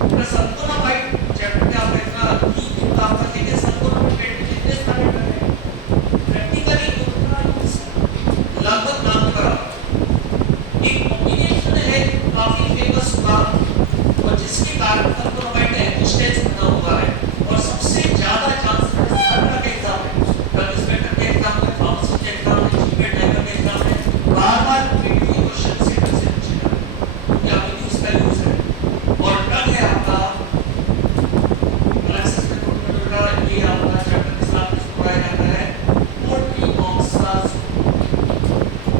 पूरा sulphonamide chapter में आप देखना कि कितना आपका देखिए सल्फोनामाइड कितने सारे हैं प्रैक्टिकली उतना लगभग नाम के बराबर एक कॉम्बिनेशन है काफी फेमस हुआ और जिसके कारण सल्फोनामाइड का एक्जिस्टेंस बना हुआ है और सबसे ज्यादा चांसेस हर तरह के एग्जाम में ड्रग इंस्पेक्टर के एग्जाम में फार्मेसी के एग्जाम में जीपीएट ड्राइवर के एग्जाम में बार-बार रिपीट क्वेश्चन से पूछेगा क्या आपकी उसका यूज है और ड्रग है आपका एनालिसिस में प्रोटोकॉल ये आपका चैप्टर के साथ इसको पढ़ाया जाता है कोर्टिमोक्साजोल ड्रग कौन सा है आपका कोर्टिमोक्साजोल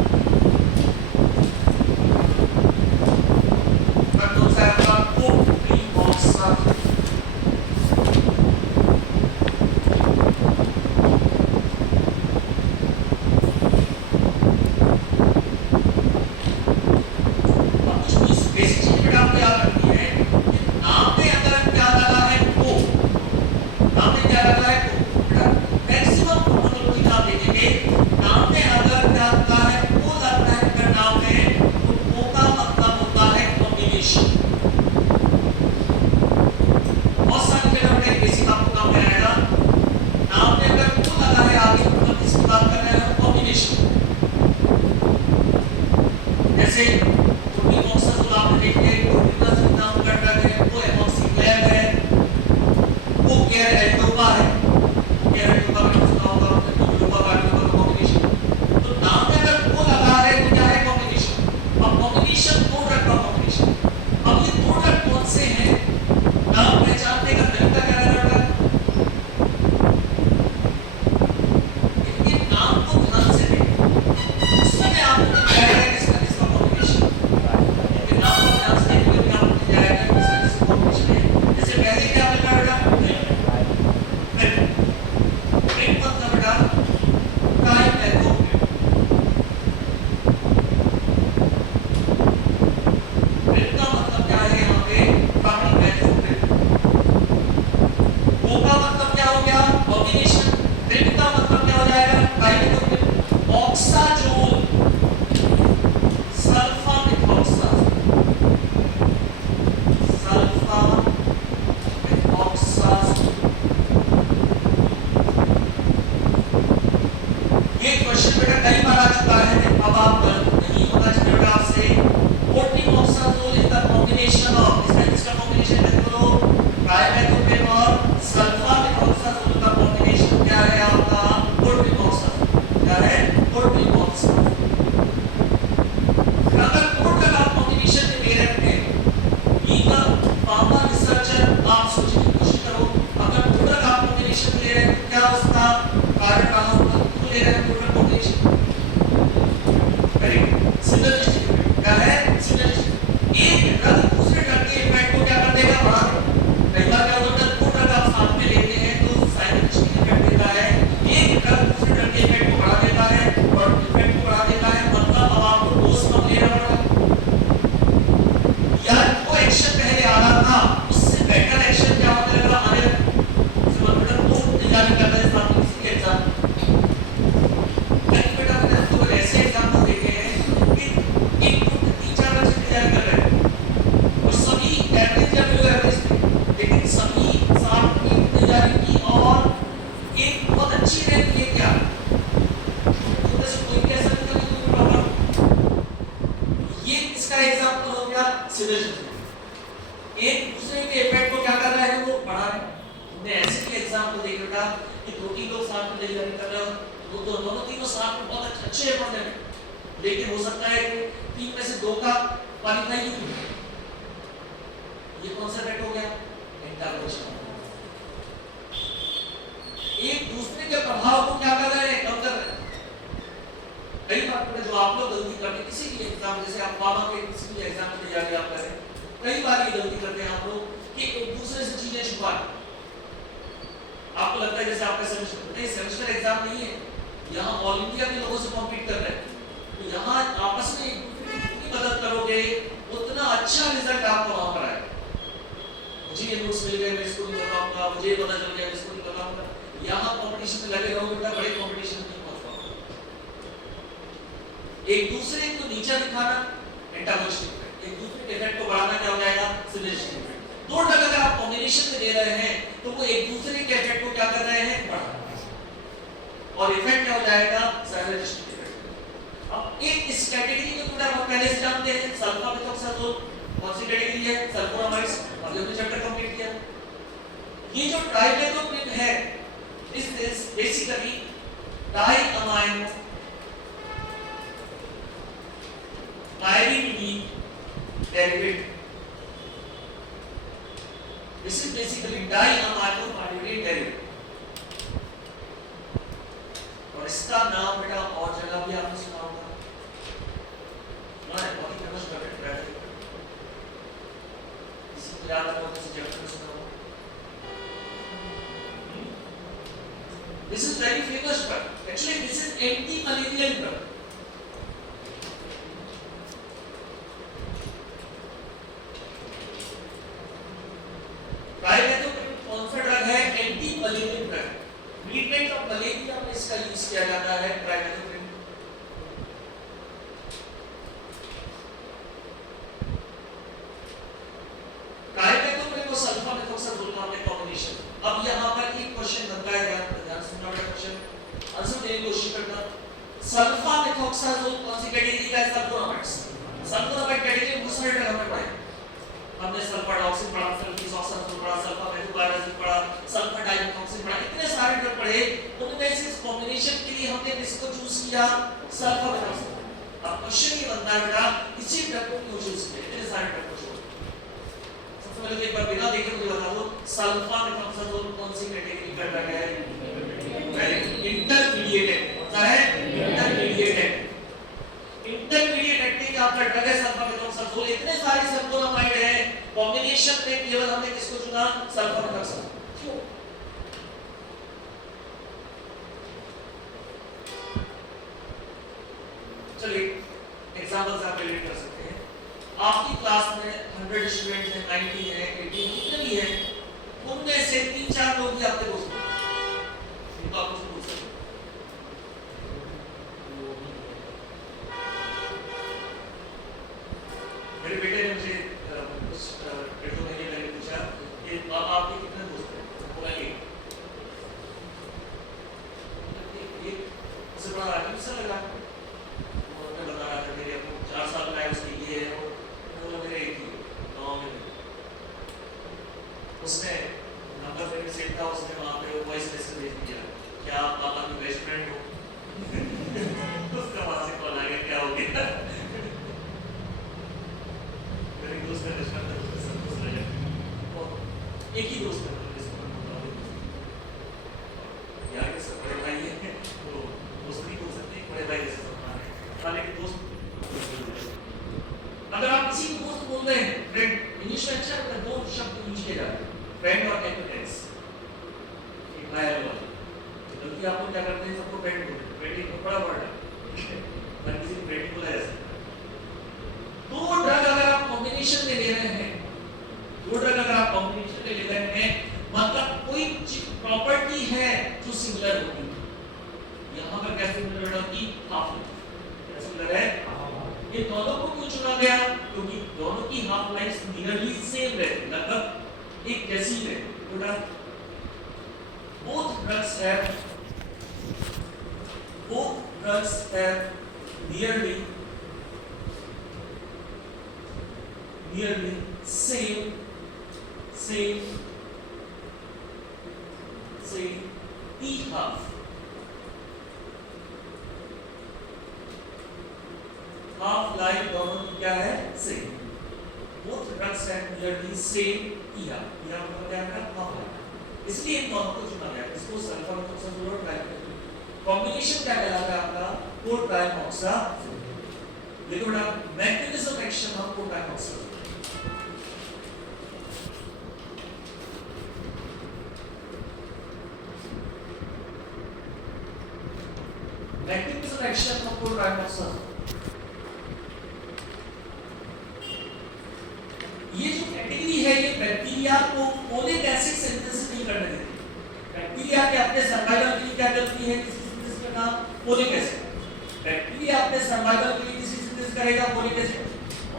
एक दूसरे को नीचा दिखाना एंटागोनिस्टिक, एक दूसरे के इफेक्ट को बढ़ाना क्या होता है कॉम्बिनेशन में दे रहे हैं तो वो एक दूसरे के इफेक्ट को क्या कर रहे हैं, बढ़ा रहे हैं, और इफेक्ट क्या हो जाएगा, सिनर्जिस्टिक इफेक्ट। अब एक इस कैटेगरी को थोड़ा हम पहले से जानते हैं, सल्फा मेथोक्साजोल कौन सी कैटेगरी है, सल्फोनामाइड्स, अभी हमने चैप्टर कंप्लीट किया। ये जो ट्राइमेथोप्रिन है, this is basically diamino pyrimidine derivative. This is basically diamino pyrimidine derivative. और इसका नाम बेटा और जगह भी आपने सुना होगा, सुना है, बहुत ही फेमस ड्रग है, इसी को याद रखो, किसी चैप्टर में सुना होगा। This is very famous drug. Actually, this is anti-malarial drug. ट्राइमेथोप्रिन कौन सा ड्रग है, anti malarial drug, treatment of malaria में इसका यूज किया जाता है ट्राइमेथोप्रिन। ट्राइमेथोप्रिन को सल्फामेथोक्साजोल का हमने कॉम्बिनेशन। अब यहां पर एक क्वेश्चन बनता है, ध्यान सुनना बेटा, क्वेश्चन आंसर देने की कोशिश करना। सल्फामेथोक्साजोल कौन सी कैटेगरी का है, सल्फोनामाइड्स। सल्फोनामाइड कैटेगरी में दूसरा ड्रग हमने पढ़ा है, हमने सल्फाडॉक्सिन पढ़ा, सल्फिसॉक्साजोल पढ़ा, सल्फामेथोक्साजोल पढ़ा, सल्फाडाइमेथॉक्सिन पढ़ा, इतने सारे ड्रग पढ़े, उनमें से इस कॉम्बिनेशन के लिए हमने किसको चूज किया, सल्फामेथोक्साजोल। अब क्वेश्चन ये बनता है बेटा, इसी ड्रग को क्यों चूज किया, इतने सारे ड्रग को छोड़। सबसे पहले तो एक बार बिना देखे मुझे बता दो, सल्फामेथोक्साजोल कौन सी कैटेगरी का ड्रग है, इंटरमीडिएट। कौन सा है, इंटरमीडिएट। इंटरमीडिएट एक्टिंग आपका ड्रग है सल्फामेथोक्साजोल। इतने सारे सल्फोनामाइड हैं, कॉम्बिनेशन में केवल हमने किसको चुना, सल्फामेथोक्साजोल। क्यों? चलिए एग्जांपल्स आप रिलेट कर सकते हैं। आपकी क्लास में 100 स्टूडेंट्स हैं, 90 हैं, 80 कितने भी हैं, उनमें से 3-4 लोग ही आपके दोस्त हैं, इनको आप कुछ पूछ सकते हैं। मेरे बेटे ने मुझे कुछ डेढ़ महीने पहले पूछा कि आपके कितने दोस्त हैं, बोला एक। उसे बड़ा अजीब सा लगा, मैं बता रहा था मेरे आपको 4 साल का है, उसके लिए है, और बोला मेरे एक ही गाँव में। उसने नंबर पे सेट था, उसने वहाँ पे वॉइस मैसेज भेज दिया, क्या आप पापा की बेस्ट फ्रेंड हो। उसका वहाँ से कॉल आ गया, क्या हो गया, दोस्त है, सब दोस्त रह जाते, और एक ही दोस्त है, यार के सब बड़े भाई हैं, तो दोस्त नहीं बोल सकते, बड़े भाई जैसे समझना है, हालांकि कि दोस्त। अगर आप किसी को दोस्त बोल रहे हैं, फ्रेंड, इंग्लिश में अच्छा है, दो शब्द यूज किए जाते हैं, फ्रेंड और एक्विनेंस, एक नया वाला। बल्कि आप लोग क्या करते हैं, सबको फ्रेंड बोलते हैं, फ्रेंड एक बड़ा वर्ड है, पर किसी को फ्रेंड बोला जा सकता है। दो ड्रग अगर आप कॉम्बिनेशन में ले रहे हैं, दो ड्रग अगर आप कॉम्बिनेशन में ले रहे हैं, मतलब कोई प्रॉपर्टी है जो सिमिलर होगी। यहाँ पर कैसे सिमिलर होगी, हाफ लाइफ सिमिलर है। ये दोनों को क्यों चुना गया, क्योंकि दोनों की हाफ लाइफ नियरली सेम रहती है, लगभग एक जैसी है। Both drugs have nearly same peak half life दोनों की क्या है, same. both drugs have nearly same ER मतलब क्या है, half life, इसलिए इन दोनों को चुना गया। इसको सल्फामेथोक्साजोल और ट्राइमेथोक्साजोल कॉम्बिनेशन क्या कहलाता है आपका, कोट्राइमोक्साजोल। देखो बेटा, मैकेनिज्म ऑफ एक्शन हम कोट्राइमोक्साजोल, मैकेनिज्म ऑफ एक्शन हम कोट्राइमोक्साजोल। ये जो कैटेगरी है, ये बैक्टीरिया को फोलिक एसिड सिंथेसिस नहीं करने देती। बैक्टीरिया के अपने सर्वाइवल के लिए क्या करती है, किसी सिंथेसिस का नाम फोलिक एसिड। बैक्टीरिया अपने सर्वाइवल के लिए किसी सिंथेसिस करेगा, फोलिक एसिड।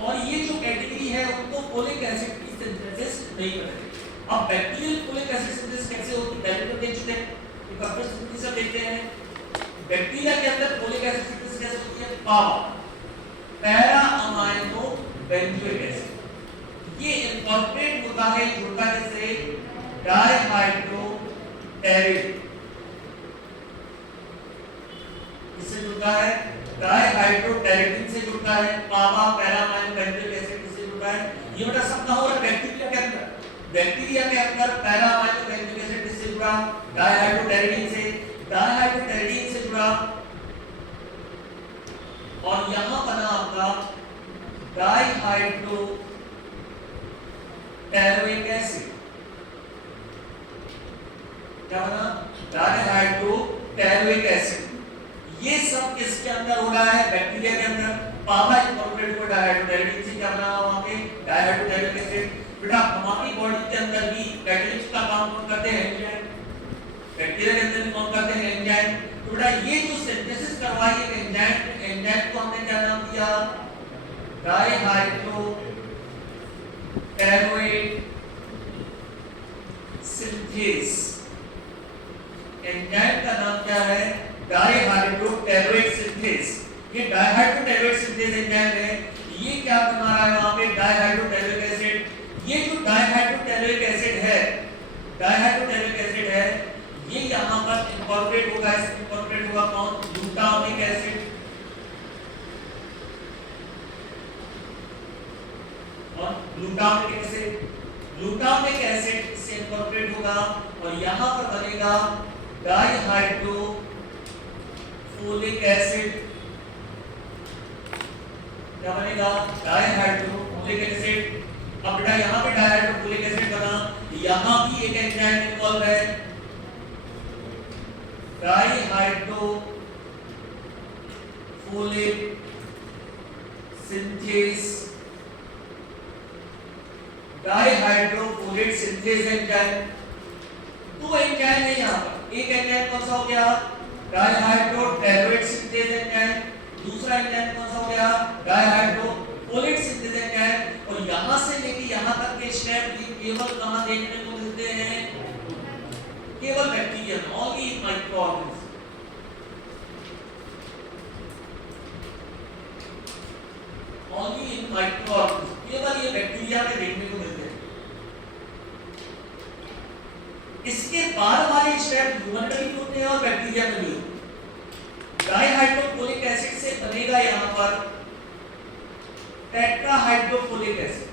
और ये जो कैटेगरी है उनको फोलिक एसिड की सिंथेसिस नहीं करने देती। अब बैक्टीरियल फोलिक एसिड सिंथेसिस कैसे होती है पहले तो देख चुके हैं, ये कंप्लीट सिंथेसिस अब देखते हैं। बैक्टीरिया के अंदर फोलिक एसिड सिंथेसिस कैसे होती है? पावा पैरा अमाइनो बेंजोइक एसिड ये इनकॉर्पोरेट होता है, जुड़ता है जैसे डाइहाइड्रोटेरिक, इससे जुड़ता है डाइहाइड्रोटेरिक से जुड़ता है, पावा पैरा अमाइनो बेंजोइक एसिड से जुड़ता है। ये बेटा सब कहां हो रहा है? बैक्टीरिया के अंदर। बैक्टीरिया के अंदर पैरा अमाइनो बेंजोइक एसिड से जुड़ा, डाइहाइड्रोटेरिक से जुड़ा, और यहां बना आपका डाइहाइड्रोटेरोइक एसिड। क्या बना? डाइहाइड्रोटेरोइक एसिड। ये सब किसके अंदर हो रहा है? बैक्टीरिया के अंदर। पावा इनकॉर्पोरेट हुआ डाइहाइड्रोटेरिक से, क्या बना वहां पे? डाइहाइड्रोटेरिक एसिड। बेटा हमारी बॉडी के अंदर भी कैटलिस्ट का काम कौन करते हैं? एंजाइम। बैक्टीरिया के अंदर भी कौन करते हैं? एंजाइम। तो बेटा ये जो सिंथेसिस करवाई है एंजाइम, एंजाइम को हमने क्या नाम दिया? डाइहाइड्रोटेरोइक सिंथेस। एंजाइम का नाम क्या है? डाइहाइड्रोटेरोइक सिंथेस। ये डाइहाइड्रोटेरोइक सिंथेस एंजाइम है। ये क्या बना रहा है वहां पे? डाइहाइड्रोटेरोइक एसिड। ये जो डाइहाइड्रोटेरोइक एसिड है, ये यहां पर इनकॉर्पोरेट होगा। इसमें इनकॉर्पोरेट होगा कौन? Glutamic acid. और ग्लूटामिक एसिड से इनकॉर्पोरेट होगा और यहां पर बनेगा डाइहाइड्रोफोलिक एसिड। क्या बनेगा? डाइहाइड्रोफोलिक एसिड। अब बेटा यहां पे डाइहाइड्रोफोलिक एसिड बना, यहां भी एक एंजाइम इन्वॉल्व है, dihydrofolic synthase. Dihydrofolate synthase enzyme. दो एंजाइम है यहां पर। एक एंजाइम कौन सा हो गया? Dihydropteroic synthase enzyme. दूसरा एंजाइम कौन सा हो गया? Dihydrofolate synthase enzyme. और यहां से लेके यहां तक के स्टेप ये केवल कहां देखने को मिलते हैं? केवल बैक्टीरिया में, only in microorganism. Only in microorganism, केवल ये बैक्टीरिया में देखने को मिलते हैं। इसके बाद वाले स्टेप ह्यूमन में भी होते हैं और बैक्टीरिया में भी होते हैं। डाइहाइड्रोफोलिक एसिड से बनेगा यहां पर टेट्राहाइड्रोफोलिक एसिड।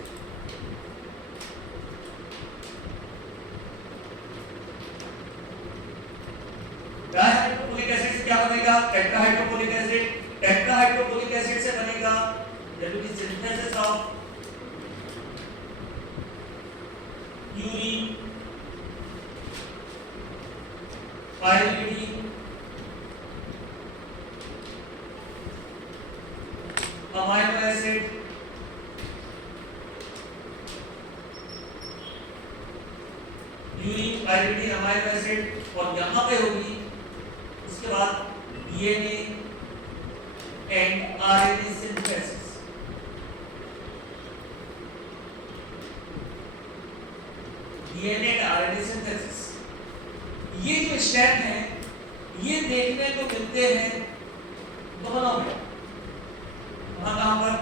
डाइहाइड्रोफोलिक एसिड से क्या बनेगा? Tetrahydrofolic acid. टेट्राहाइड्रोफोलिक एसिड से बनेगा synthesis of urine, pyridine, amino acid, urine, pyridine, amino acid. और यहां पे होगी उसके बाद DNA and RNA synthesis. DNA and RNA synthesis, ये जो स्टेप हैं ये देखने को मिलते हैं दोनों में। कहां पर?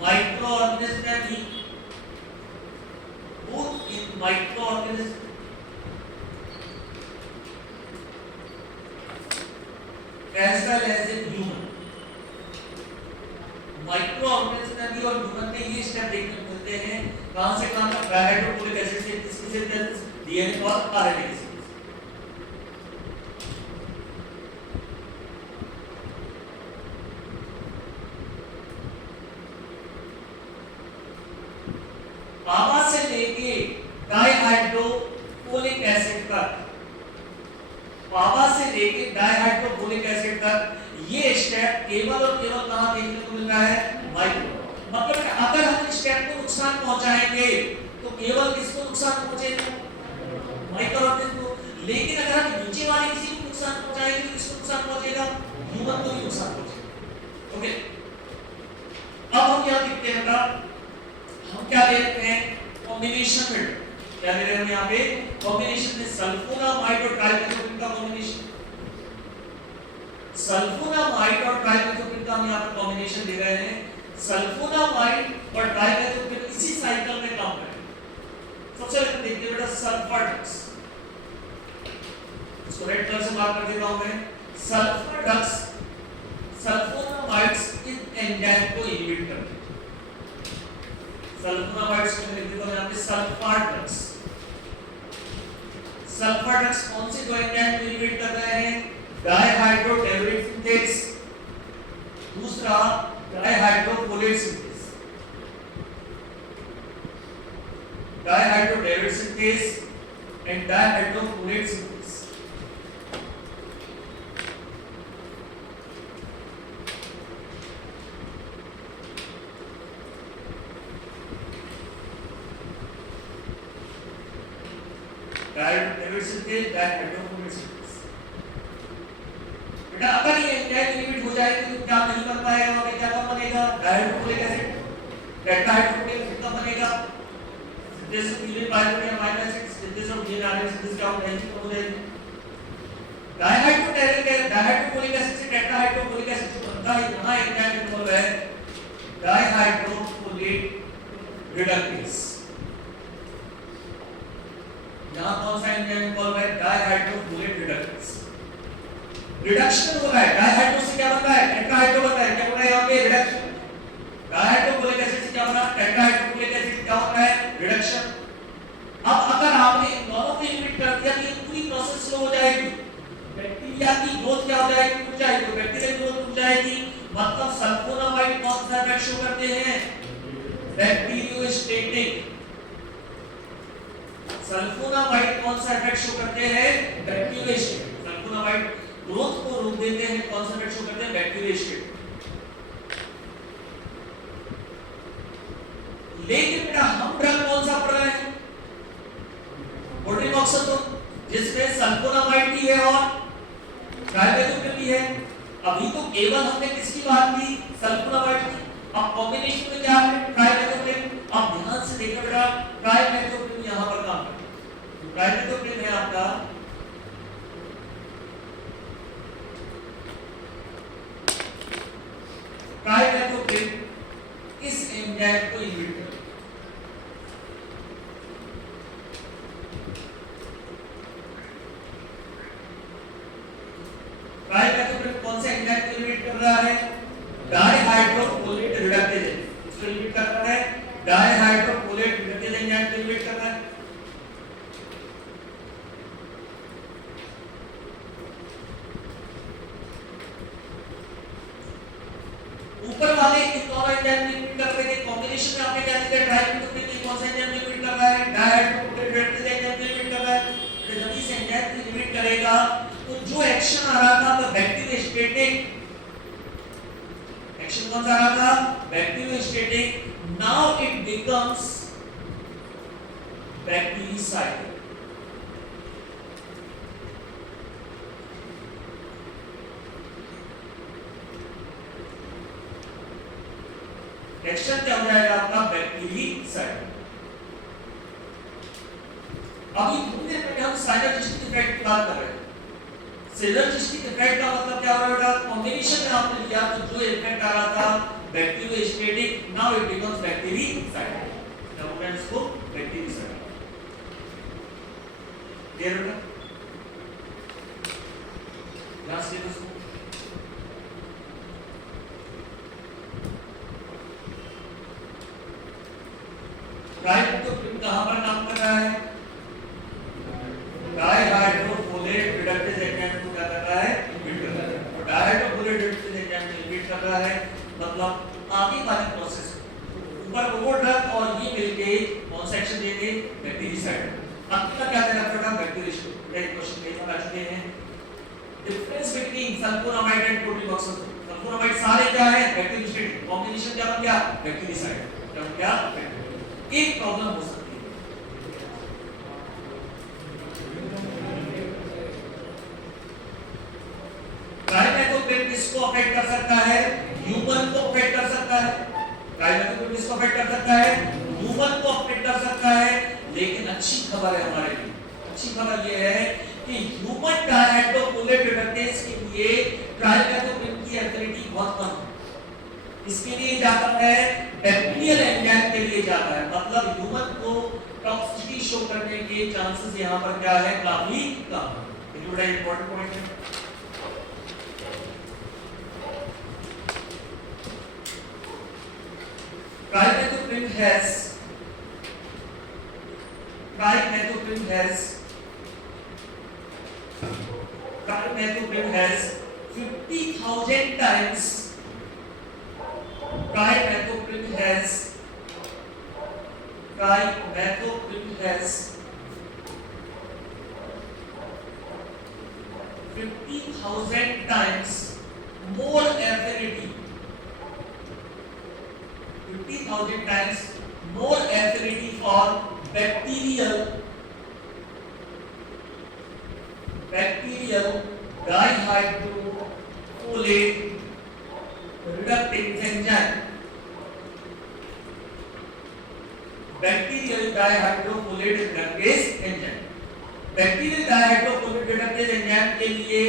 माइक्रो ऑर्गेनिज्म में भी, both in microorganism as well as in human। Microorganism में भी और ह्यूमन में ये स्टेप देखने को मिलते हैं। कहां से कहां तक? डाइहाइड्रोफोलिक एसिड से किसकी सिंथेसिस? डीएनए और आरएनए की सिंथेसिस। पावा से लेके डाइहाइड्रोफोलिक एसिड तक, पावा से लेके डाइहाइड्रोफोलिक एसिड तक ये स्टेप केवल और केवल कहां देखने को मिल रहा है? माइक्रो। मतलब अगर हम इस स्टेप को नुकसान पहुंचाएंगे तो केवल किसको नुकसान पहुंचेगा? माइक्रोऑर्गेनिज्म को। लेकिन अगर हम नीचे वाले किसी को नुकसान पहुंचाएंगे तो किसको नुकसान पहुंचेगा? ह्यूमन को भी नुकसान पहुंचेगा। ओके, अब हम क्या देखते हैं? हम क्या देखते हैं? कॉम्बिनेशन में क्या दे रहे हैं हम यहाँ पे? कॉम्बिनेशन में सल्फोनामाइड और ट्राइमेथोप्रिन का कॉम्बिनेशन, सल्फोनामाइड और ट्राइमेथोप्रिन का हम यहाँ पे कॉम्बिनेशन दे रहे हैं। सल्फोनामाइड और ट्राइमेथोप्रिन इसी साइकिल में काम करें। सबसे पहले देखते हैं बेटा सल्फर ड्रग्स, इसको रेड कलर से मार्क कर देता हूं मैं। सल्फर ड्रग्स सल्फोनामाइड्स इस एंजाइम को इनहिबिट करते हैं। सल्फोनामाइड्स को लिख देता हूं यहां पे सल्फर ड्रग्स। सल्फर ड्रग्स कौन से दो एंजाइम को इनहिबिट कर रहे हैं? डायहाइड्रोटेरेट सिंथेस, दूसरा dihydrofolate synthase. Dihydropteroate synthase and dihydrofolate synthase. Dihydropteroate synthase, dihydrofolate synthase. बेटा अगर ये एंजाइम इनहिबिट हो जाएगी तो क्या नहीं बन पाएगा? वहां पे क्या कम बनेगा? डायहाइड्रोफोलिक एसिड, टेट्राहाइड्रोफोलिक एसिड कम बनेगा। Synthesis of uric pyruvate amino acid, synthesis of DNA RNA synthesis क्या हो जाएगी? कम हो जाएगी। डायहाइड्रोफोलिक एसिड से टेट्राहाइड्रोफोलिक एसिड जो बनता है, यहां एंजाइम इन्वॉल्व है डायहाइड्रोफोलेट रिडक्टेज। यहां कौन सा एंजाइम इन्वॉल्व है? Dihydrofolate reductase. रिडक्शन हो रहा है, डायहाइड्रो से क्या बन रहा है? टेट्राहाइड्रो बन रहा है। क्या बन रहा है यहां पे? रिडक्शन। डायहाइड्रोफोलिक एसिड से क्या बन रहा है? Tetrahydrofolic acid. क्या बन रहा है? रिडक्शन। अब अगर आपने इन दोनों को इनहिबिट कर दिया तो ये पूरी प्रोसेस स्लो हो जाएगी, बैक्टीरिया की ग्रोथ क्या हो जाएगी? रुक जाएगी। तो बैक्टीरिया ग्रोथ रुक जाएगी, मतलब सल्फोनामाइड कौन सा इफेक्ट शो करते हैं? बैक्टीरियोस्टेटिक। सल्फोनामाइड कौन सा इफेक्ट शो करते हैं? बैक्टीरियोस्टेटिक। सल्फोनामाइड ग्रोथ को रोक देते हैं, कौन सा इफेक्ट शो करते हैं? बैक्टीरियोस्टेटिक। लेकिन बेटा हम ड्रग कौन सा पढ़ रहे हैं? कोट्रिमॉक्सोन, जिसमें सल्फोनामाइड भी है और ट्राइमेथोप्रिन भी है। अभी तो केवल हमने किसकी बात की? सल्फोनामाइड की। अब कॉम्बिनेशन में क्या है? ट्राइमेथोप्रिन। अब ध्यान से देखो बेटा, ट्राइमेथोप्रिन यहां पर काम करता है। ट्राइमेथोप्रिन है आपका ट्राइमेथोप्रिन इस एंजाइम को इनहिबिट करता है। ट्राइमेथोप्रिन कौन से एंजाइम को इनहिबिट कर रहा है? Dihydrofolate reductase. इसको इनहिबिट कर रहा है, डायहाइड्रोफोलेट रिडक्टेज एंजाइम को इनहिबिट कर रहा है। ऊपर वाले इस दोनों एंजाइम को इनहिबिट कर रहे हैं। कॉम्बिनेशन में आपने क्या देखा? ट्राइमेथोप्रिन कौन सा एंजाइम को इनहिबिट कर रहा है? डायहाइड्रोफोलेट रिडक्टेज एंजाइम को इनहिबिट कर रहा है। तो जब इस एंजाइम को इनहिबिट करेगा तो जो एक्शन आ रहा था, तो बैक्टीरियोस्टेटिक एक्शन कौन सा आ रहा था? Bacteriostatic. Now it becomes bactericide. Action क्या हो जाएगा आपका? बैक्टीरिसाइड। अभी थोड़ी देर पहले हम साइनर्जिस्टिक इफेक्ट की बात कर रहे हैं। सिनर्जिस्टिक इफेक्ट का मतलब क्या हो रहा है? कॉम्बिनेशन में आपने लिया तो जो इफेक्ट आ रहा था bacteriostatic, now it becomes bactericide. Now friends को बैक्टीरिसाइड क्लियर होगा? लास्ट से दोस्तों ट्राइमेथोप्रिन कहां पर काम कर रहा है? डायहाइड्रोफोलेट रिडक्टेज एंजाइम को क्या कर रहा है? इनहिबिट कर रहा है। और डायहाइड्रोफोलेट रिडक्टेज एंजाइम को इनहिबिट कर रहा है, मतलब आगे वाली प्रोसेस ऊपर वो ड्रग और ये मिलके कौन सा एक्शन देंगे? बैक्टीरिसाइड। अगला क्या दे रखा था? बैक्टीरियोस्टेटिक। एक क्वेश्चन में बता चुके हैं difference between sulfonamide and cotrimoxazole. Sulfonamide सारे क्या है? बैक्टीरियोस्टेटिक। कॉम्बिनेशन क्या बन गया? बैक्टीरिसाइड। क्या बन गया? एक प्रॉब्लम हो सकती है, ट्राइमेथोप्रिन किसको अफेक्ट कर सकता है? ह्यूमन को अफेक्ट कर सकता है। ट्राइमेथोप्रिन किसको अफेक्ट कर सकता है? ह्यूमन को अफेक्ट कर सकता है। लेकिन अच्छी खबर है हमारे लिए। अच्छी खबर ये है कि ह्यूमन डायहेड्रोफोलेट रिडक्टेज के लिए ट्राइमेथोप्रिन की एफिनिटी बहुत कम है। इसके लिए जाता है बैक्टीरियल एंजाइम के लिए जाता है, मतलब ह्यूमन को टॉक्सिसिटी शो करने के चांसेस यहाँ पर क्या है, काफी कम है। ये बड़ा इंपॉर्टेंट पॉइंट है। Trimethoprim has 50,000 times. Trimethoprim has 50,000 times more affinity. 50,000 times more affinity for bacterial dihydrofolate reductase enzyme. Bacterial dihydrofolate reductase enzyme. Bacterial dihydrofolate reductase enzyme के लिए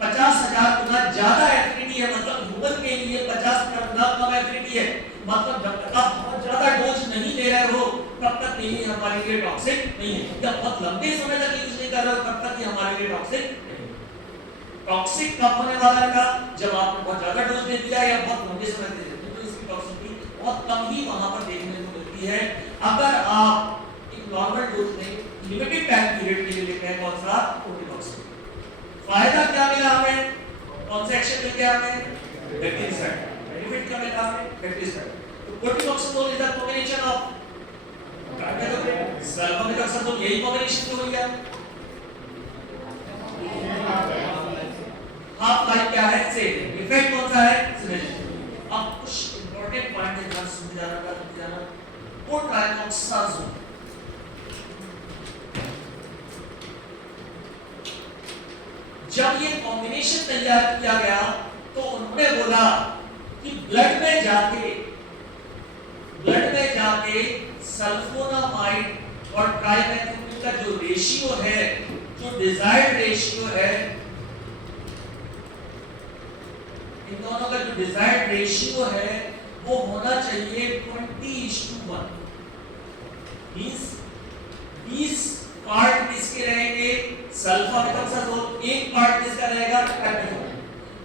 50,000 गुना ज्यादा एफिनिटी है, मतलब ह्यूमन के लिए 50 गुना कम एफिनिटी है। मतलब जब तक आप बहुत ज्यादा डोज नहीं ले रहे हो तब तक ये हमारे लिए टॉक्सिक नहीं है। जब बहुत लंबे समय तक यूज नहीं कर रहे हो तब तक ये हमारे लिए टॉक्सिक नहीं है। टॉक्सिक कब होने वाला है, जब आपने बहुत ज्यादा डोज दे दिया या बहुत लंबे समय तक दे दिया, तो इसकी टॉक्सिसिटी बहुत कम ही वहां पर देखने को मिलती है। अगर आप एक नॉर्मल डोज में लिमिटेड टाइम पीरियड के लिए लेते हैं, कौन सा कोटिटॉक्सिन, फायदा क्या मिला हमें, कौन सा एक्शन मिल गया हमें, बैक्टीरियासाइड। बेनिफिट क्या मिला हमें, बैक्टीरियासाइड। तो cotrimoxazole is the combination of trimethoprim sulfamethoxazole, यही कॉम्बिनेशन तो हो गया। हाफ लाइफ क्या है, सेम। इफेक्ट कौन सा है, सिनर्जी। अब कुछ इंपॉर्टेंट पॉइंट है ध्यान समझ जाना। कोट्राइमोक्साजोल जब ये कॉम्बिनेशन तैयार किया गया तो उन्होंने बोला कि ब्लड में जाके सल्फोनामाइड और ट्राइमेथोप्रिन का जो रेशियो है, जो डिजायर्ड रेशियो है, इन दोनों का जो डिजायर्ड रेशियो है वो होना चाहिए 20:1। 20 पार्ट किसके रहेंगे, सल्फामेथोक्साजोल, एक पार्ट किसका रहेगा, ट्राइमेथोप्रिन।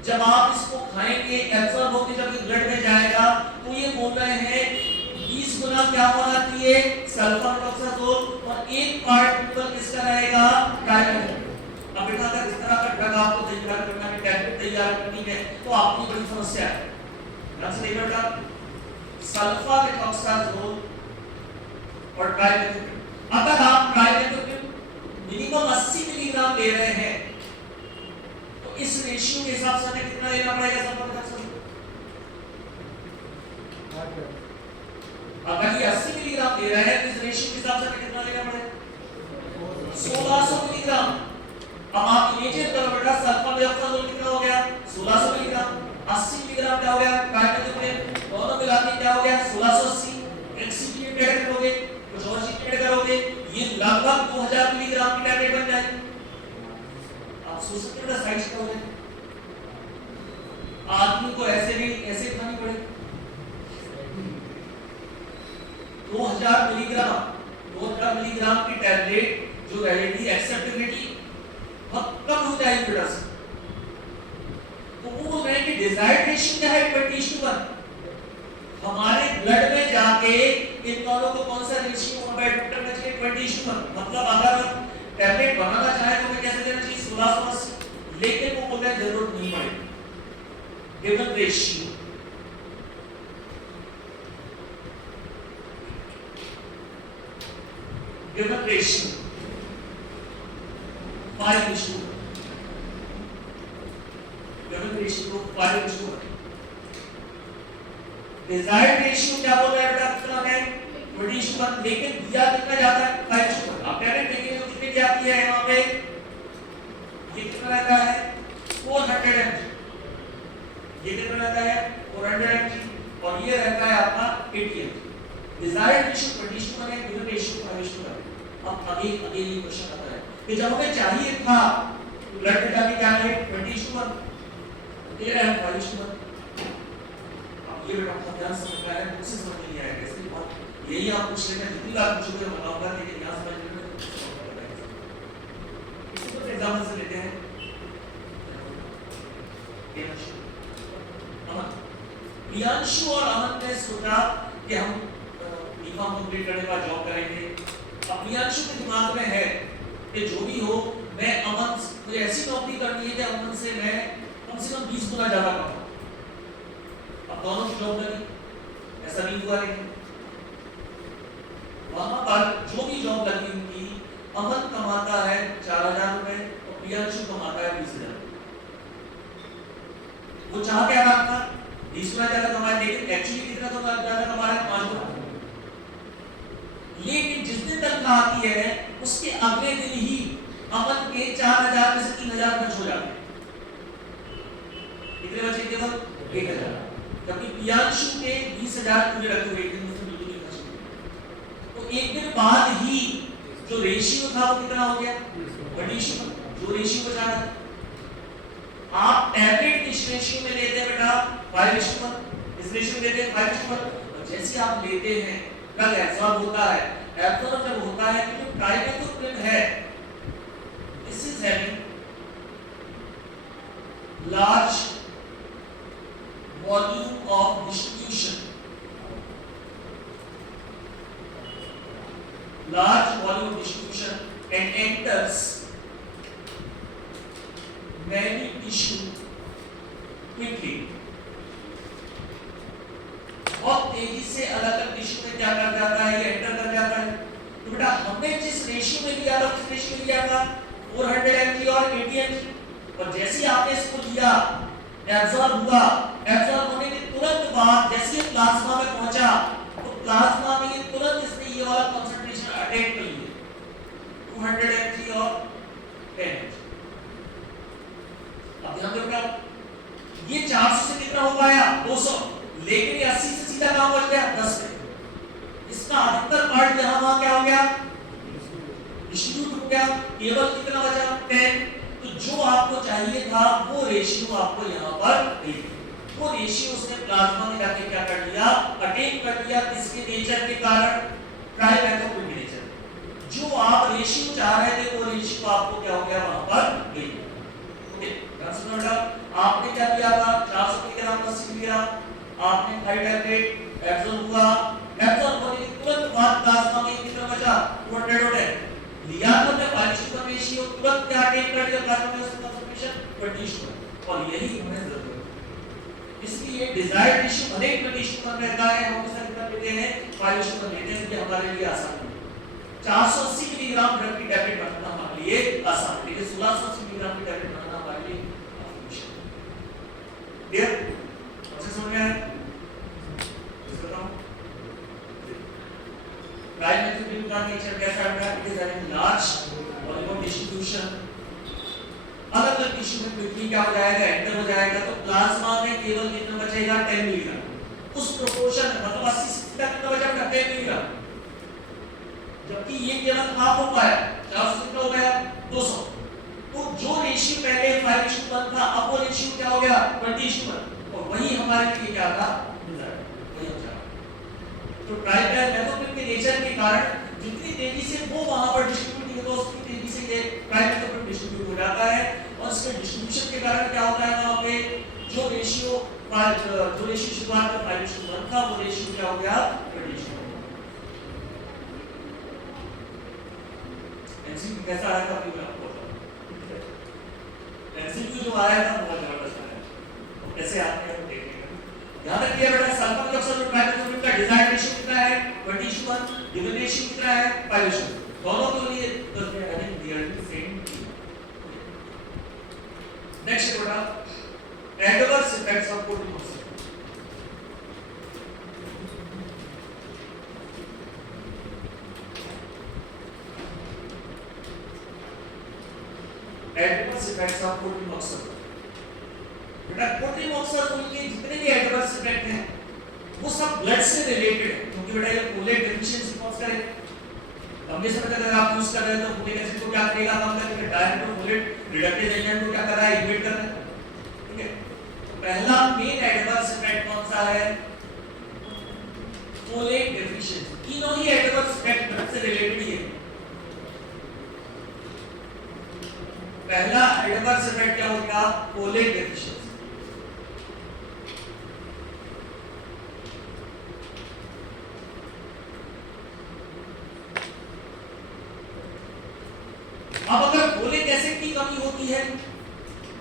जब आप इसको खाएंगे, एब्जॉर्ब होकर जब ब्लड में जाएगा तो ये बोल रहे हैं 20 गुना क्या होना चाहिए, सल्फामेथोक्साजोल, और एक पार्ट केवल किसका रहेगा, ट्राइमेथोप्रिन। अब बेटा अगर इस तरह का ड्रग आपको तैयार करना है, टैबलेट तैयार करनी है, तो आपकी बड़ी समस्या है। ध्यान से देखिए बेटा, सल्फामेथोक्साजोल और ट्राइमेथोप्रिन, अगर आप ट्राइमेथोप्रिन मिनिमम 80 मिलीग्राम ले रहे हैं तो इस रेशियो के हिसाब से हमें कितना लेना पड़ेगा सल्फामेथोक्साजोल। अगर ये 80 मिलीग्राम ले रहे हैं तो इस रेशियो के हिसाब से हमें कितना लेना पड़ेगा, 1600 मिलीग्राम। अब आप इमेजिन करो बेटा, सल्फामेथोक्साजोल कितना हो गया, 1600 मिलीग्राम, 80 मिलीग्राम क्या हो गया, ट्राइमेथोप्रिन, दोनों मिलाकर क्या हो गया, 1680। एक सीपी ऐड करोगे, कुछ और सीपी ऐड करोगे, ये लगभग 2000 मिलीग्राम की टैबलेट बन जाएगी। आप सोच सकते हो साइज क्या होगा, आदमी को ऐसे खानी पड़ेगी। 2000 मिलीग्राम की टैबलेट जो रहेगी, एक्सेप्टेबिलिटी बहुत कम हो जाएगी बेटा। तो वो बोल रहे हैं कि डिजायर्ड रेशियो क्या है, 20:1। हमारे ब्लड में जाके इन दोनों को कौन सा रेशियो कंपेयर करना चाहिए, 20:1। मतलब अगर टैबलेट बनाना चाहे तो हमें कैसे देना चाहिए, 1680। लेकिन वो बोल रहे हैं जरूरत नहीं पड़ेगी, given ratio given ratio 5:1, given ratio 5:1। Desired ratio क्या बोल रहा है बेटा, कितना है 20:1, लेकिन दिया कितना जाता है 5:1। आप टैबलेट देखेंगे तो कितनी जाती है यहाँ पे, ये कितना रहता है 400 mg, ये कितना रहता है 400 mg, और ये रहता है आपका 80 mg। डिजायर्ड रेशियो 20:1 है, गिवन रेशियो 5:1 है। अब अगेन ये क्वेश्चन आता है कि जब हमें चाहिए था ब्लड डेटा की क्या है 20:1 दे रहे हैं 5:1। अब ये बेटा बहुत ध्यान से समझना है, मुझसे समझ नहीं आएगा इसलिए बहुत यही आप पूछ लेंगे, जितनी बार पूछोगे मैं बताऊंगा, लेकिन यहाँ समझ लेना इसी को एग्जाम्पल से लेते हैं। प्रियांशु और अमन ने सोचा कि हम बीकॉम कंप्लीट करने के बाद जॉब करेंगे। अब प्रियांशु के दिमाग में है कि जो भी हो मैं अमन, मुझे ऐसी नौकरी करनी है कि अमन से मैं कम से कम 20 गुना ज्यादा कमाऊं। अब दोनों की जॉब लगी, ऐसा नहीं हुआ, लेकिन वहां पर जो भी जॉब लगी उनकी, अमन कमाता है 4000 रुपए और प्रियांशु कमाता है 20,000। वो चाह क्या रहा था 20 गुना ज्यादा कमाए, लेकिन एक्चुअली कितना तो ज्यादा कमा रहा है 5 गुना। लेकिन जिस दिन तनख्वाह आती है उसके अगले दिन ही अमन के 4000 में से 3000 खर्च हो जाते हैं। कितने बचे केवल 1000, जबकि प्रियांशु के 20,000 पूरे रखे हुए दिन में बिल्कुल नहीं खर्च हुए। तो एक दिन बाद ही जो रेशियो था वो कितना हो गया, रेशियो जो रेशियो बचा रहा। आप टैबलेट किस रेशियो में लेते हैं बेटा 5:1, इस रेशियो में लेते हैं 5:1। और जैसे आप लेते हैं कल एब्जॉर्ब होता है, एब्जॉर्ब जब होता है तो जो ट्राइमेथोप्रिन है this is having large volume of distribution, large volume distribution and enters many tissue quickly। बहुत तेजी से अलग अलग टिश्यू में क्या कर जाता है, ये एंटर कर जाता है। तो बेटा हमने जिस रेशियो में लिया था उस रेशियो में लिया था 400 mg और 80 mg, और जैसे ही आपने इसको लिया एब्जॉर्ब हुआ, एब्जॉर्ब होने के तुरंत बाद जैसे ये प्लाज्मा में पहुंचा तो प्लाज्मा में ये तुरंत इसने ये वाला कंसंट्रेशन अटेन कर लिया 200 mg और 10 mg। अब ध्यान दो क्या, ये 400 से कितना हो पाया 200, लेकिन ये 80 से सीधा कहां पहुंच गया 10 पे। इसका अधिकतर पार्ट यहां वहां क्या हो गया, डिस्ट्रीब्यूट हो गया, केवल कितना बचा 10। तो जो आपको चाहिए था वो रेशियो आपको यहां पर दे दिया, वो रेशियो उसने प्लाज्मा में जाके क्या कर लिया, अटेन कर लिया। किसके नेचर के कारण, ट्राइमेथोप्रिन के नेचर। जो आप रेशियो चाह रहे थे वो रेशियो आपको क्या हो गया वहां पर दे दिया। ओके ध्यान से बेटा, आपने क्या किया था 400 मिलीग्राम का सी लिया, आपने खाई टैबलेट एब्जॉर्ब हुआ, एब्जॉर्ब होने के तुरंत बाद प्लाज्मा में कितना बचा 210 लिया, तो मैं 5:1 का रेशियो तुरंत क्या अटेन कर लिया प्लाज्मा में उसका कंसंट्रेशन 20:1, और यही हमें जरूरत है। इसलिए डिजायर्ड रेशियो भले ही 20:1 रहता है, हम इसका कितना लेते हैं 5:1 लेते हैं, ये हमारे लिए आसान है। 480 मिलीग्राम ड्रग की टैबलेट बनाना हमारे लिए आसान है, लेकिन 1680 मिलीग्राम की टैबलेट बनाना हमारे लिए काफी मुश्किल है। क्लियर मुझे समझ में आया? ट्राइमेथोप्रिन का नेचर कैसा है, it is having large volume of distribution. अलग अलग टिश्यू में क्विकली क्या हो जाएगा, एंटर हो जाएगा, तो प्लाज्मा में केवल कितना बचेगा 10 मिलीग्राम। उस प्रोपोर्शन मतलब 80 से कितना बचेगा 10 मिलीग्राम, जबकि ये केवल हाफ हो पाया 400 कितना हो गया 200। तो जो रेशियो पहले 5:1 था अब वो रेशियो क्या हो गया 20:1, और वही हमारे लिए क्या था वही हो जाएगा। तो ट्राइमेथोप्रिन के नेचर के कारण जितनी तेजी से वो वहां पर डिस्ट्रीब्यूट नहीं होता उतनी तेजी से ये ट्राइमेथोप्रिन डिस्ट्रीब्यूट हो जाता है, और इसके डिस्ट्रीब्यूशन के कारण क्या होता है वहां पे जो रेशियो शुरुआत में 5:1 था वो रेशियो क्या हो गया 20:1। एमसीक्यू कैसा आया था अभी मैं आपको बताऊं, एमसीक्यू जो आया था बहुत जबरदस्त आया, तो कैसे आपने वो देखेंगे। ध्यान रखिए बेटा सल्फर डाइऑक्साइड और ट्राइमेथोप्रिन का डिजायर्ड रेशियो कितना है 20:1, गिवन रेशियो कितना है 5:1, दोनों के लिए सेम। नेक्स्ट बेटा adverse effects of cortisol. Adverse effects of cortisol. बेटा कोर्टिसोल के जितने भी एडवर्स इफेक्ट हैं वो सब ब्लड से रिलेटेड है, क्योंकि बेटा ये फोलेट डेफिशिएंसी कॉज करेगा। लंबे समय तक अगर आप यूज कर रहे हैं तो फोलिक एसिड को क्या करेगा, कम करेगा, डायरेक्ट फोलेट रिडक्टेज एजेंट को क्या कर रहा है, इनहिबिट कर रहा है। ठीक है, तो पहला मेन एडवर्स इफेक्ट कौन सा है, फोलेट डेफिशिएंसी। तीनों ही एडवर्स इफेक्ट ब्लड से रिलेटेड ही है। पहला एडवर्स इफेक्ट क्या होगा, फोलेट डेफिशिएंसी। अब अगर फोलिक एसिड की कमी होती है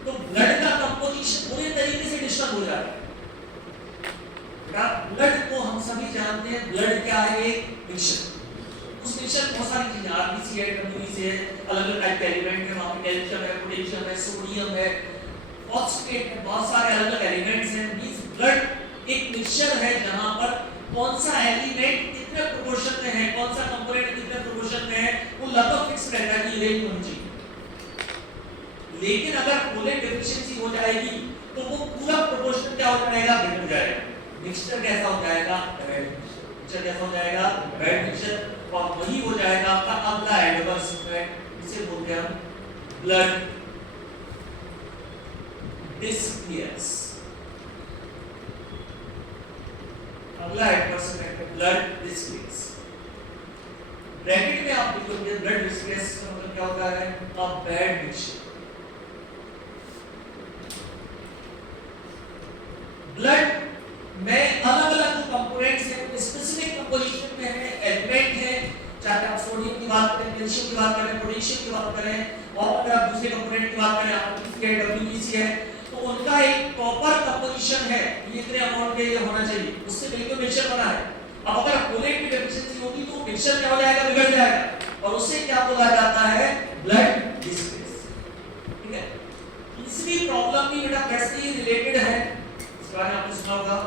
तो ब्लड का कंपोजिशन पूरे तरीके से डिस्टर्ब हो जाता है। ब्लड को हम सभी जानते हैं, ब्लड क्या है, एक मिक्सचर। उस मिक्सचर में बहुत सारी चीजें, आरबीसी है, डब्ल्यूबीसी है, अलग-अलग टाइप के एलिमेंट है, वहां पे कैल्शियम है, पोटेशियम है, सोडियम है, फॉस्फेट है, बहुत सारे अलग-अलग एलिमेंट्स हैं। मींस ब्लड एक मिक्सचर है जहां पर कौन सा एलिमेंट कितने प्रोपोर्शन में है, कौन सा कंपोनेंट कितने प्रोपोर्शन में है, वो लगभग फिक्स रहता है कि रेंज होनी चाहिए। लेकिन अगर फोलेट डेफिशिएंसी हो जाएगी तो वो पूरा प्रोपोर्शन क्या हो जाएगा, बिगड़ जाएगा। मिक्सचर कैसा हो जाएगा, रेड मिक्सचर कैसा हो जाएगा, रेड मिक्सचर। और वही हो जाएगा आपका अगला एडवर्स इफेक्ट, इसे बोलते हैं हम ब्लड डिस्प्लेयर्स। अगला एडवर्स इफेक्ट है ब्लड डिस्प्लेयर्स। ब्रैकेट में आप लिखोगे ब्लड डिस्प्लेयर्स का मतलब क्या होता है, अ बैड मिक्सचर। ब्लड में अलग-अलग कंपोनेंट्स हैं, स्पेसिफिक कंपोजिशन में है, एलिमेंट है, चाहे आप सोडियम की बात करें, कैल्शियम की बात करें, पोटेशियम की बात करें, और अगर आप दूसरे कंपोनेंट की बात करें, आरबीसी है, डब्ल्यूबीसी है, तो उनका एक प्रॉपर कंपोजिशन है, ये इतने अमाउंट के ये होना चाहिए, उससे मिलकर मिक्सचर बना है। अब अगर फोलेट की डेफिशिएंसी होगी तो मिक्सचर क्या हो जाएगा, बिगड़ जाएगा, और उससे क्या बोला जाता है, ब्लड डिस्प्लेस। ठीक है, तीसरी प्रॉब्लम भी बेटा ब्लड से रिलेटेड है, इस बारे में आपने सुना होगा,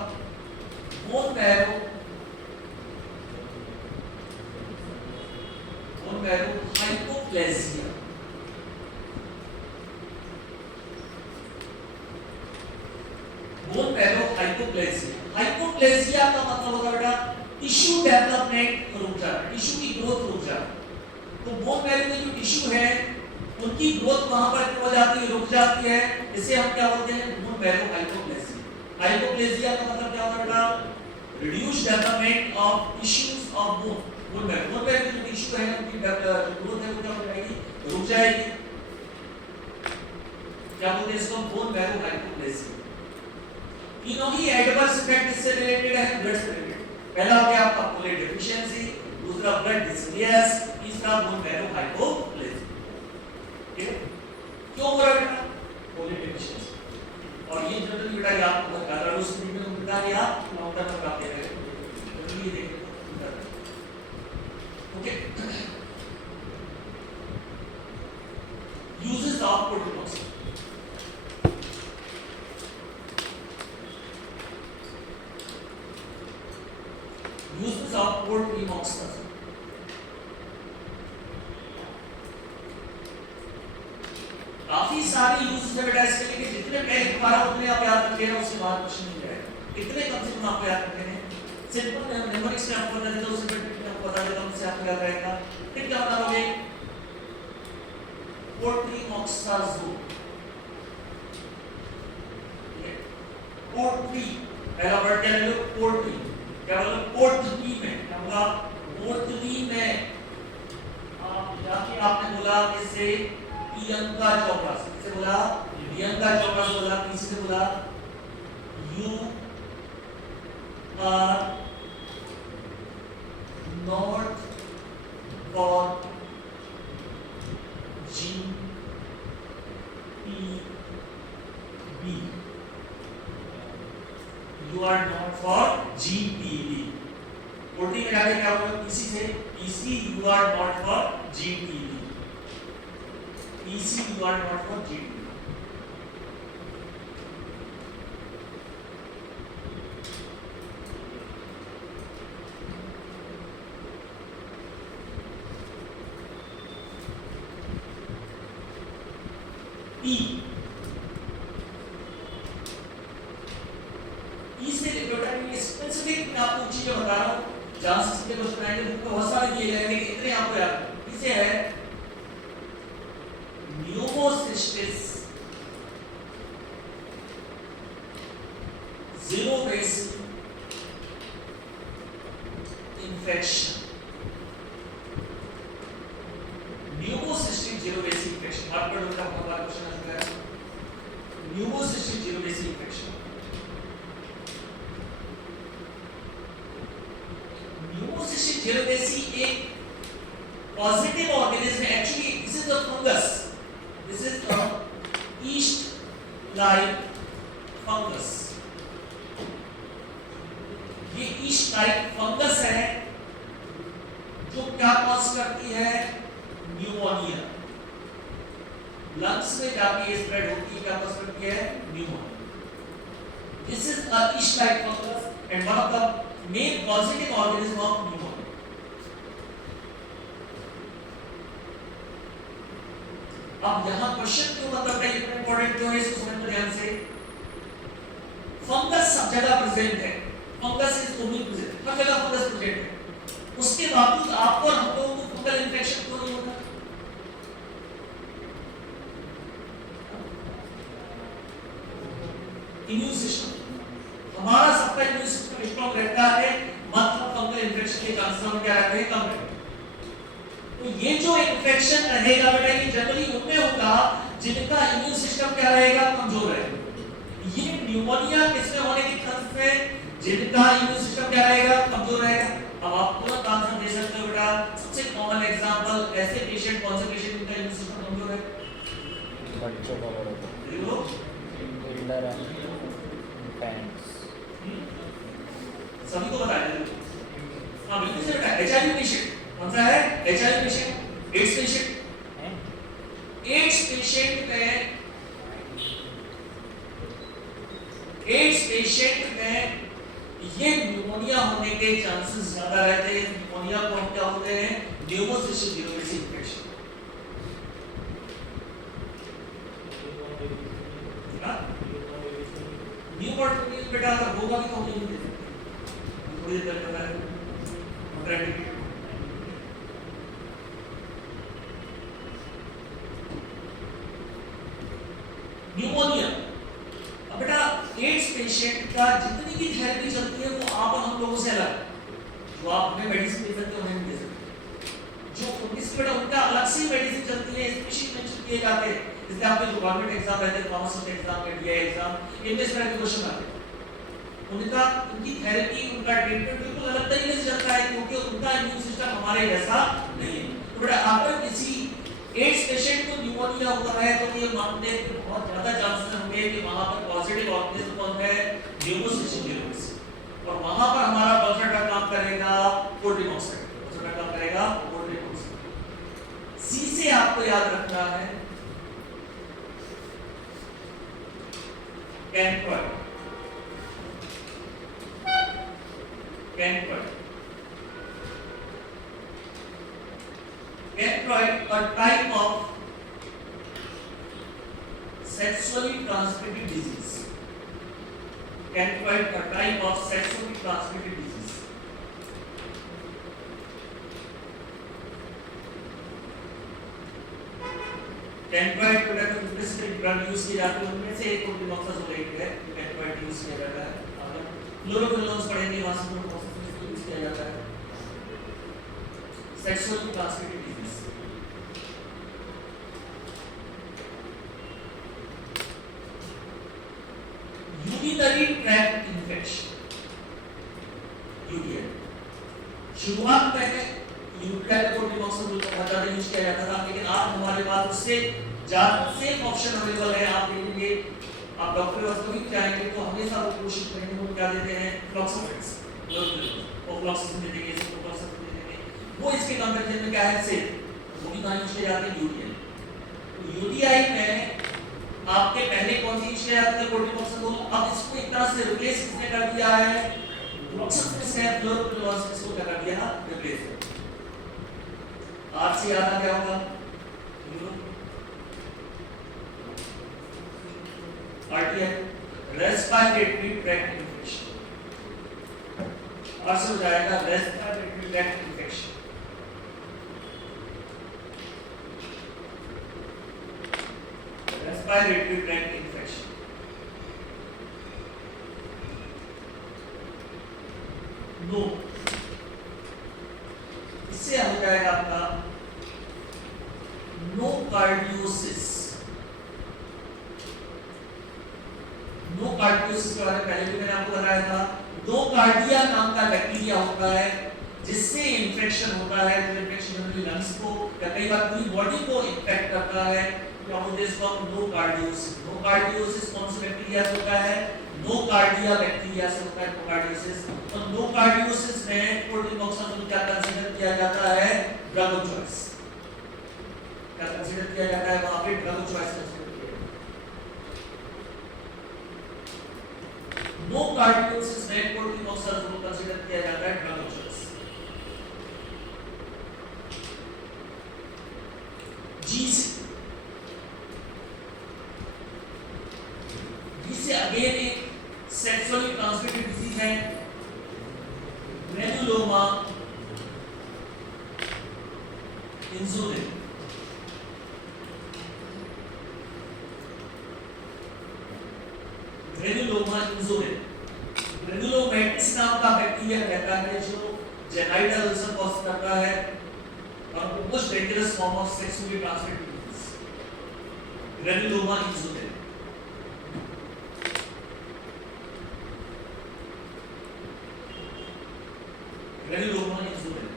bone marrow hypoplasia. Bone marrow hypoplasia. Hypoplasia का मतलब होता है बेटा टिश्यू डेवलपमेंट रुक जाना, टिश्यू की ग्रोथ रुक जाना। तो बोन मैरो में जो टिश्यू है उनकी ग्रोथ वहां पर क्या हो जाती है, रुक जाती है, इसे हम क्या बोलते हैं, बोन मैरो हाइपोप्लेजिया। हाइपोप्लेजिया का मतलब क्या होता है बेटा, reduced development of tissues of bone. Bone marrow की जो टिश्यू है उनकी ग्रोथ है वो क्या हो जाएगी, रुक जाएगी। क्या बोलते हैं इसको, बोन मैरो हाइपोप्लेजिया। तीनों ही एडवर्स इफेक्ट इससे रिलेटेड है, ब्लड से रिलेटेड। पहला हो गया आपका फोलेट डेफिशिएंसी, दूसरा ब्लड डिस्प्लेयर्स, तीसरा बोन मैरो हाइपोप्लेजिया। ठीक है, क्यों हो रहा है बेटा, फोलेट डेफिशिएंसी। और ये जनरली बेटा याद बहुत ज्यादा है, उस में तुम बता दिया लॉन्ग टर्म में आप दे रहे हो, तो ये देखो। Okay, uses of protein. Uses of portimoxazole. काफी सारे यूजेस है बेटा इसके लिए, जितने मैं एक बार उतने आप याद रख लेना, उसके बाद कुछ नहीं जाएगा। कितने कम से कम आपको याद रखने हैं, सिंपल न्यूमेरिक्स में आपको बता देता हूं, उससे आपको बता देता हूं, उससे आपको याद रहेगा। फिर क्या बताओगे, portimoxazole। पोर्ट्री, पहला वर्ड क्या ले लो, पोर्ट्री। क्या बोला, पोर्टली में, क्या बोला, पोर्टली में। आप जाके आपने बोला इससे प्रियंका चोपड़ा से, किसे बोला, प्रियंका चोपड़ा से बोला, किसी से बोला, you are not for G P B, you are not for GPB. पोर्टली में जाके क्या होगा, पीसी से PC, you are not for GPB, PC you are not for GPB. P specific मैं आपको चीजें बता रहा हूं, जहां से सीधे क्वेश्चन आएंगे, बुक में बहुत सारे दिए गए हैं, लेकिन इतने आपको याद फटाफट उनका बहुत बार क्वेश्चन आ चुका है। न्यूमोसिस्टिक जीरोबेसिक इन्फेक्शन, न्यूमोसिस्टिक जीरोबेसिक एक पॉजिटिव ऑर्गेनिज्म है। Actually this is a fungus, this is a east like fungus. ये ईस्ट लाइक फंगस है जो क्या कॉज करती है, न्यूमोनिया। लंग्स में जाके ये स्प्रेड होती है, क्या कॉज करती है, pneumonia. This is a east like fungus and one of the main positive organism of pneumonia. अब यहां क्वेश्चन क्यों मतलब है, इतना इंपॉर्टेंट क्यों है, इसको समझना ध्यान से। फंगस सब जगह प्रेजेंट है, फंगस इज ओमनीप्रेजेंट, हर जगह फंगस प्रेजेंट है। उसके बावजूद आपको और हम लोगों को फंगल इन्फेक्शन क्यों नहीं होता? इम्यून सिस्टम, हमारा सबका इम्यून सिस्टम स्ट्रांग रहता है, मतलब फंगल इन्फेक्शन के चांसेस हम क्या रहते हैं, कम रहते हैं। तो ये जो इन्फेक्शन रहेगा बेटा, ये जनरली उनमें होगा जिनका इम्यून सिस्टम क्या रहेगा, कमजोर रहेगा। ये न्यूमोनिया किसमें होने की चांसेस है, जिनका इम्यून सिस्टम क्या रहेगा, कमजोर रहेगा। अब आप पूरा आंसर दे सकते हो बेटा, सबसे कॉमन एग्जांपल ऐसे पेशेंट, कौन से पेशेंट जिनका इम्यून सिस्टम कमजोर है, बच्चों का देखो बिल्डर एंड पैंट्स, सभी को बता देते। हां बिल्कुल सही बेटा, एचआईवी पेशेंट कौन सा है, HIV patient, ads patient. Ads patient में, एड्स पेशेंट में ये न्यूमोनिया होने के चांसेस ज्यादा रहते हैं। न्यूमोनिया को हम क्या होते हैं, न्यूमोसिस्टिक जीरोबेसिक इन्फेक्शन। न्यूमोनिया बेटा अगर होगा भी तो हम नहीं दे सकते, थोड़ी देर तक पता है कॉन्ट्राइंडिकेटेड। न्यूमोनिया, अब बेटा एड्स पेशेंट का जितनी भी थेरेपी चलती है वो आप और हम लोगों से अलग, जो आप अपने मेडिसिन दे सकते हो उन्हें नहीं दे सकते। जो उनकी बेटा उनका अलग से मेडिसिन चलती है, स्पेशली मेंशन किए जाते हैं, जैसे आपके जो गवर्नमेंट एग्जाम रहते हैं, फार्मासिस्ट एग्जाम या डीआई एग्जाम, इनमें इस तरह के क्वेश्चन आते हैं। उनका उनकी थेरेपी, उनका ट्रीटमेंट बिल्कुल अलग तरीके से चलता है, क्योंकि उनका इम्यून सिस्टम हमारे जैसा नहीं है। तो बेटा अगर किसी एड्स पेशेंट को न्यूमोनिया होता है तो ये मानने के बहुत ज्यादा चांसेस होंगे कि वहां पर पॉजिटिव ऑर्गेनिज्म कौन है, न्यूमोसिस्टिक जीरोबेसिक। और वहां पर हमारा बल्सर का काम करेगा कोल्ड्रिक ऑक्साइड, बल्सर का काम करेगा कोल्ड्रिक ऑक्साइड। सी से आपको याद रखना है camper, camper, Cancer, a type of sexually transmitted disease. Cancer, a type of sexually transmitted disease. Cancer product specific drug use की जाती है, उनमें से एक कोटिनोक्साजोलेट है, कैंपर यूज किया जाता है। अगर फ्लोरोक्विनोन्स पढ़ेंगे वहां से फ्लोरोक्विनोन्स यूज किया जाता है। Sexually transmitted disease, urinary tract infection, urea. शुरुआत में यूरिया कोटिनोक्साजोल का बहुत ज्यादा यूज किया जाता था, लेकिन आज हमारे पास उससे ज्यादा सेफ ऑप्शन अवेलेबल है। आप देखेंगे, आप डॉक्टर के पास कभी जाएंगे तो हमेशा वो कोशिश करेंगे, वो क्या देते हैं, फ्लॉक्सासिन, फ्लॉक्सासिन दे देंगे, फ्लॉक्सासिन दे देंगे। वो इसके कंपैरिजन में क्या है, सेफ, वो भी कहां यूज किए जाते हैं, यूरिया। तो यूरियाई में आपके पहले कौन सी यूज किया जाता है, कोटिनोक्साजोल। अब इसको एक तरह से रिप्लेस किसने कर दिया है, फ्लॉक्सासिन से, फ्लोरोक्विनोन इसको क्या कर दिया, रिप्लेस। आज से याद आ गया होगा आरटीआई, रेस्पिरेटरी ट्रैक्ट इन्फेक्शन। और से हो जाएगा respiratory tract infection. Respiratory tract infection, no, इससे हो जाएगा आपका नोकार्डियोसिस। नोकार्डियोसिस के बारे में पहले भी मैंने आपको बताया था। नोकार्डिया नाम का बैक्टीरिया होता है जिससे इन्फेक्शन होता है, जो इन्फेक्शन जनरली लंग्स को या कई बार पूरी बॉडी को इन्फेक्ट करता है, क्या बोलते हैं इसको हम नोकार्डियोसिस। नोकार्डियोसिस कौन सा बैक्टीरिया से होता है? नोकार्डिया बैक्टीरिया से होता है नोकार्डियोसिस। और नोकार्डियोसिस में कोल्डिमोक्सामोल क्या कंसीडर किया जाता है? Drug of choice. क्या कंसीडर किया जाता है वहां पे? ड्रग ऑफ चॉइस कंसीडर किया जाता है। नोकार्डियोसिस में कोल्डिमोक्सामोल कंसीडर किया जाता है ड्रग ऑफ चॉइस। जिससे अगेन एक सेक्सुअली ट्रांसमिटेड डिजीज है, ग्रेनुलोमा इंसुलिन। ग्रेनुलोमा इंसुलिन, ग्रेनुलोमैटिस नाम का बैक्टीरिया रहता है जो जेनाइटल अल्सर कॉज करता है और most dangerous form of sexually transmitted disease, granuloma insulin. Granuloma insulin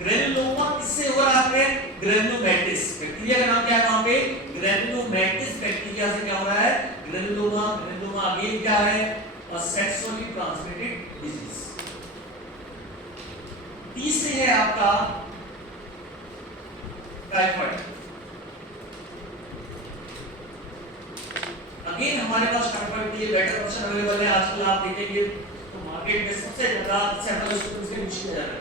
granuloma किससे हो रहा है? ग्रेनुलोमैटिस बैक्टीरिया का नाम क्या है वहां पे? ग्रेनुलोमैटिस बैक्टीरिया से क्या हो रहा है? ग्रेनुलोमा। ग्रेनुलोमा अगेन क्या है? अ सेक्सुअली ट्रांसमिटेड डिजीज। तीसरे है आपका टाइफाइड। अगेन हमारे पास टाइफाइड के लिए बेटर ऑप्शन अवेलेबल है। आजकल आप देखेंगे तो मार्केट में सबसे ज्यादा सेफालोस्कोपिस के यूज किया जा रहा है।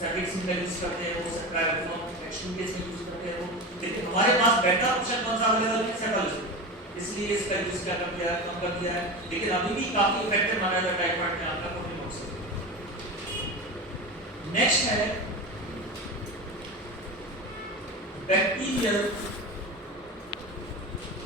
स्टैटिक्स में यूज करते हैं वो, सब ट्राइफॉर्म एक्शन केस में यूज करते हैं वो, लेकिन हमारे पास बेटर ऑप्शन कौन सा अवेलेबल है? सेफालोस्कोपिस। इसलिए इसका यूज क्या कर दिया है? कम कर दिया है, लेकिन अभी भी काफी इफेक्टिव माना जाता है टाइफाइड में आपका कोल्डिमोक्सामोल। नेक्स्ट है बैक्टीरियल